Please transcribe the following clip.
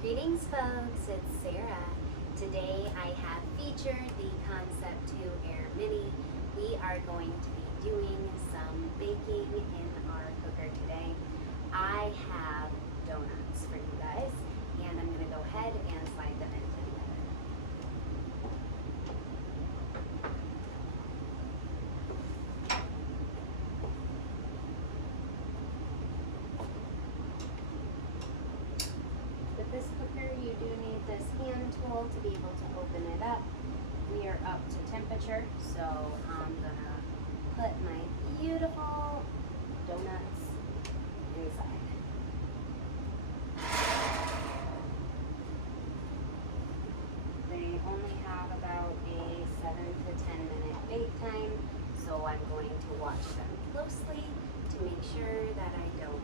Greetings folks, it's Sarah. Today I have featured the Concept 2 Air Mini. We are going to be doing some baking in our cooker today. I have donuts for you guys and I'm going to go ahead and slide them into the oven. With this cooker, you do need this hand tool to be able to open it up. We are up to temperature, so I'm gonna put my beautiful donuts inside. They only have about a 7 to 10 minute bake time, so I'm going to watch them closely to make sure that I don't